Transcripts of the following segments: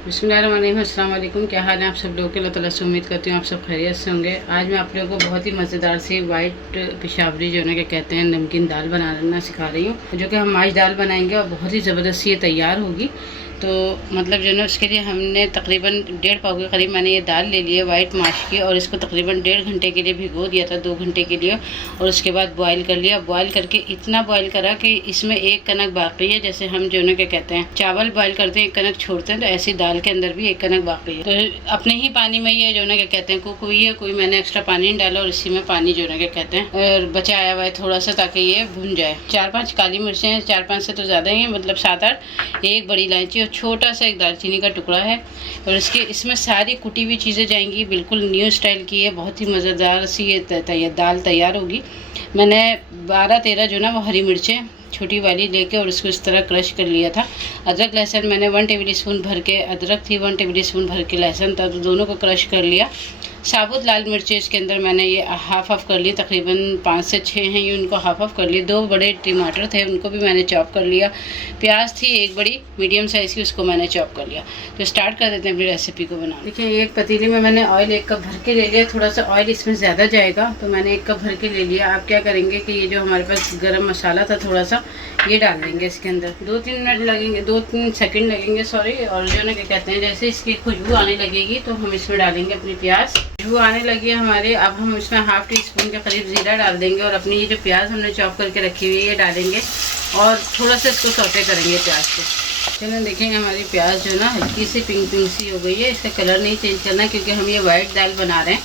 बिस्मिल्लाहिर्रहमानिर्रहीम। अस्सलाम वालेकुम। क्या हाल है आप सब लोगों के? अल्लाह ताला से उम्मीद करती हूँ आप सब खैरियत से होंगे। आज मैं आप लोगों को बहुत ही मज़ेदार सी वाइट पेशावरी जो है क्या कहते हैं नमकीन दाल बनाना सिखा रही हूँ, जो कि हम आज दाल बनाएंगे और बहुत ही ज़बरदस्त ये तैयार होगी। तो मतलब जो है ना उसके लिए हमने तकरीबन 1.5 पाव के करीब मैंने ये दाल ले ली है वाइट माश की, और इसको तकरीबन 1.5 घंटे के लिए भिगो दिया था, 2 घंटे के लिए, और उसके बाद बॉयल कर लिया। बॉयल करके इतना बॉयल करा कि इसमें एक कनक बाकी है। जैसे हम जो है क्या कहते हैं चावल बॉयल करते हैं एक कनक छोड़ते हैं, तो ऐसी दाल के अंदर भी एक कनक बाकी है। तो अपने ही पानी में ये जो है क्या कहते हैं कुक हुई है, कोई मैंने एक्स्ट्रा पानी नहीं डाला, और इसी में पानी जो है क्या कहते हैं और बचाया हुआ है थोड़ा सा, ताकि ये भुन जाए। 4-5 काली मिर्चें, 4-5 से तो ज़्यादा ही है, मतलब 7-8, एक बड़ी इलायची और छोटा सा एक दालचीनी का टुकड़ा है। और इसमें सारी कुटी हुई चीज़ें जाएंगी। बिल्कुल न्यू स्टाइल की है, बहुत ही मज़ेदार सी ये दाल तैयार होगी। मैंने 12-13 जो ना वो हरी मिर्चें छोटी वाली लेके और उसको इस तरह क्रश कर लिया था। अदरक लहसुन मैंने 1 टेबल स्पून भर के अदरक थी, 1 टेबल स्पून भर के लहसुन था, तो दोनों को क्रश कर लिया। साबुत लाल मिर्चें इसके अंदर मैंने ये हाफ कर ली, तकरीबन 5 से 6 हैं ये, उनको हाफ कर लिए। 2 बड़े टमाटर थे उनको भी मैंने चॉप कर लिया। प्याज थी एक बड़ी मीडियम साइज़ की, उसको मैंने चॉप कर लिया। तो स्टार्ट कर देते हैं अपनी रेसिपी को बनाना। देखिए एक पतीले में मैंने ऑयल 1 कप भर के ले लिया। थोड़ा सा ऑयल इसमें ज़्यादा जाएगा, तो मैंने 1 कप भर के ले लिया। आप क्या करेंगे कि ये जो हमारे पास गरम मसाला था थोड़ा सा ये डाल देंगे इसके अंदर। 2-3 मिनट लगेंगे, 2-3 सेकंड लगेंगे सॉरी। और जो ना क्या कहते हैं जैसे इसकी खुशबू आने लगेगी तो हम इसमें डालेंगे अपनी प्याज। खुशबू आने लगी है हमारे, अब हम इसमें हाफ टी स्पून के करीब ज़ीरा डाल देंगे, और अपनी ये जो प्याज हमने चॉप करके रखी हुई है ये डालेंगे, और थोड़ा सा इसको सौटे करेंगे प्याज को। चलिए देखेंगे हमारी प्याज जो ना हल्की सी पिंक सी हो गई है। इसका कलर नहीं चेंज करना क्योंकि हम ये वाइट दाल बना रहे हैं।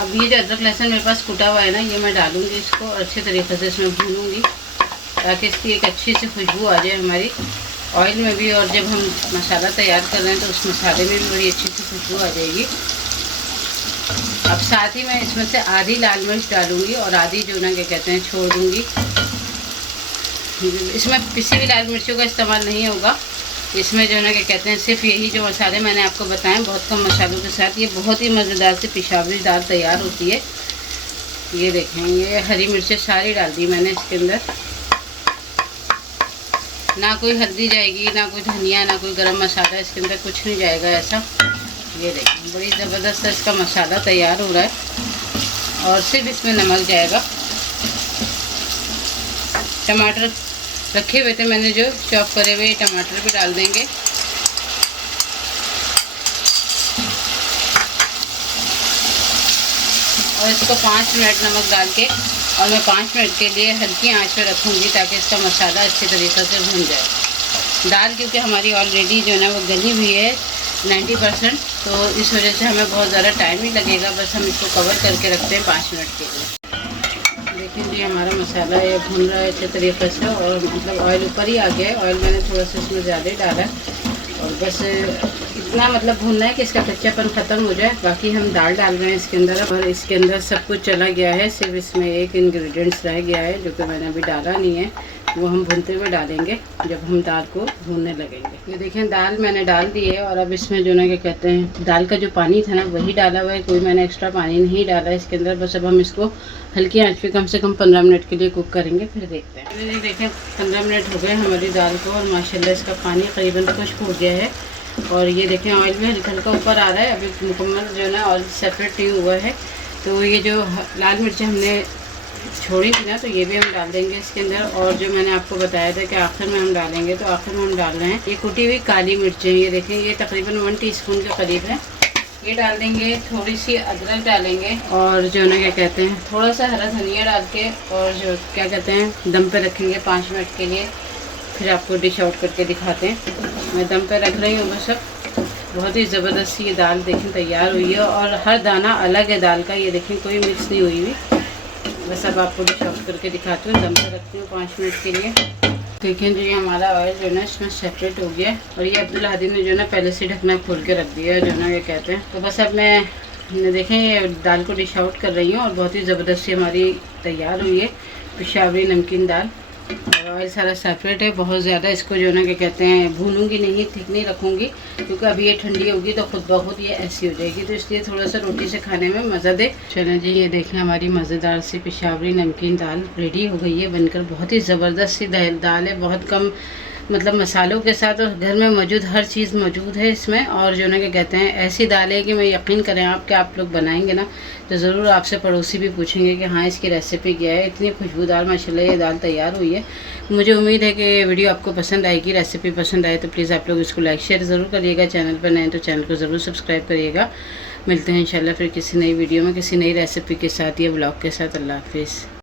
अब ये जो अदरक लहसुन मेरे पास कुटा हुआ है ना, ये मैं डालूँगी इसको, और अच्छे तरीके से इसमें भूनूँगी ताकि इसकी एक अच्छी सी खुशबू आ जाए हमारी ऑयल में भी, और जब हम मसाला तैयार कर रहे हैं तो उस मसाले में भी बड़ी अच्छी सी खुशबू आ जाएगी। अब साथ ही मैं इसमें से आधी लाल मिर्च डालूँगी और आधी जो ना क्या कहते हैं छोड़ दूँगी। इसमें पिसी हुई लाल मिर्चों का इस्तेमाल नहीं होगा, इसमें जो ना क्या कहते हैं सिर्फ यही जो मसाले मैंने आपको बताएं, बहुत कम मसालों के साथ ये बहुत ही मज़ेदार से पेशावरी दाल तैयार होती है। ये देखें ये हरी मिर्चें सारी डाल दी मैंने इसके अंदर। ना कोई हल्दी जाएगी, ना कोई धनिया, ना कोई गरम मसाला, इसके अंदर कुछ नहीं जाएगा ऐसा। ये देखें बड़ी ज़बरदस्त इसका मसाला तैयार हो रहा है, और सिर्फ इसमें नमक जाएगा। टमाटर रखे हुए थे मैंने जो चॉप करे हुए, टमाटर भी डाल देंगे। और इसको 5 मिनट नमक डाल के, और मैं 5 मिनट के लिए हल्की आंच पे रखूँगी ताकि इसका मसाला अच्छे तरीक़े से भुन जाए। दाल क्योंकि हमारी ऑलरेडी जो है ना वो गली हुई है 90%, तो इस वजह से हमें बहुत ज़्यादा टाइम नहीं लगेगा। बस हम इसको कवर करके रखते हैं 5 मिनट के लिए। देखिए जी हमारा मसाला ये भुन रहा है अच्छे तरीके से, और मतलब ऑयल ऊपर ही आ गया है। ऑयल मैंने थोड़ा सा इसमें ज़्यादा ही डाला है, और बस इतना मतलब भूनना है कि इसका कच्चापन ख़त्म हो जाए। बाकी हम दाल डाल रहे हैं इसके अंदर, और इसके अंदर सब कुछ चला गया है, सिर्फ इसमें एक इंग्रेडिएंट्स रह गया है जो कि मैंने अभी डाला नहीं है, वो हम भूनते हुए डालेंगे जब हम दाल को भूनने लगेंगे। ये देखें दाल मैंने डाल दी है, और अब इसमें जो ना क्या कहते हैं दाल का जो पानी था ना वही डाला हुआ है, कोई मैंने एक्स्ट्रा पानी नहीं डाला इसके अंदर। बस अब हम इसको हल्की आंच पे कम से कम 15 मिनट के लिए कुक करेंगे, फिर देखते हैं। ये देखें 15 मिनट हो गए हमारी दाल को, और माशाल्लाह इसका पानी करीबन खुश्क हो गया है, और ये देखें ऑयल भी हल्का हल्का ऊपर आ रहा है। अभी मुकम्मल जो है ना ऑयल सेपरेट नहीं हुआ है। तो ये जो लाल मिर्चें हमने छोड़ी थी ना, तो ये भी हम डाल देंगे इसके अंदर। और जो मैंने आपको बताया था कि आखिर में हम डालेंगे, तो आखिर में हम डाल रहे हैं ये कुटी हुई काली मिर्चें। ये देखें ये तकरीबन 1 टीस्पून के करीब है, ये डाल देंगे। थोड़ी सी अदरक डालेंगे, और जो ना क्या कहते हैं थोड़ा सा हरा धनिया डाल के, और जो क्या कहते हैं दम पे रखेंगे 5 मिनट के लिए, फिर आपको डिश आउट करके दिखाते हैं। मैं दम पे रख रही हूँ बस। अब बहुत ही ज़बरदस्त ये दाल देखें तैयार हुई है, और हर दाना अलग है दाल का, ये देखें कोई मिक्स नहीं हुई हुई। बस अब आपको डिश आउट करके दिखाती हूँ, दम पे रखती हूँ 5 मिनट के लिए। देखें जी हमारा ऑयल जो है ना इसमें सेपरेट हो गया, और ये अब्दुल हादी ने जो है ना पहले से ढकना खोल के रख दिया है, जो ना ये कहते हैं। तो बस अब मैं देखें ये दाल को डिश आउट कर रही हूँ, और बहुत ही ज़बरदस्त सी हमारी तैयार हुई है पेशावरी नमकीन दाल। और ऑयल सारा सेपरेट है, बहुत ज़्यादा इसको जो ना क्या कहते हैं भूनूंगी नहीं, थिक नहीं रखूँगी, क्योंकि अभी ये ठंडी होगी तो खुद ब खुद ये ऐसी हो जाएगी, तो इसलिए थोड़ा सा रोटी से खाने में मज़ा दे। चलें जी ये देखें हमारी मज़ेदार सी पेशावरी नमकीन दाल रेडी हो गई है बनकर। बहुत ही ज़बरदस्त सी दाल है, बहुत कम मतलब मसालों के साथ, और घर में मौजूद हर चीज़ मौजूद है इसमें। और जो ना क्या कहते हैं, ऐसी दाल है कि मैं यकीन करें आप कि आप लोग बनाएंगे ना तो ज़रूर आपसे पड़ोसी भी पूछेंगे कि हाँ इसकी रेसिपी क्या है। इतनी खुशबूदार माशाल्लाह ये दाल तैयार हुई है। मुझे उम्मीद है कि ये वीडियो आपको पसंद आएगी, रेसिपी पसंद आए तो प्लीज़ आप लोग इसको लाइक शेयर ज़रूर करिएगा। चैनल पर नए तो चैनल को ज़रूर सब्सक्राइब करिएगा। मिलते हैं इंशाल्लाह फिर किसी नई वीडियो में, किसी नई रेसिपी के साथ या ब्लॉग के साथ। अल्लाह हाफिज़।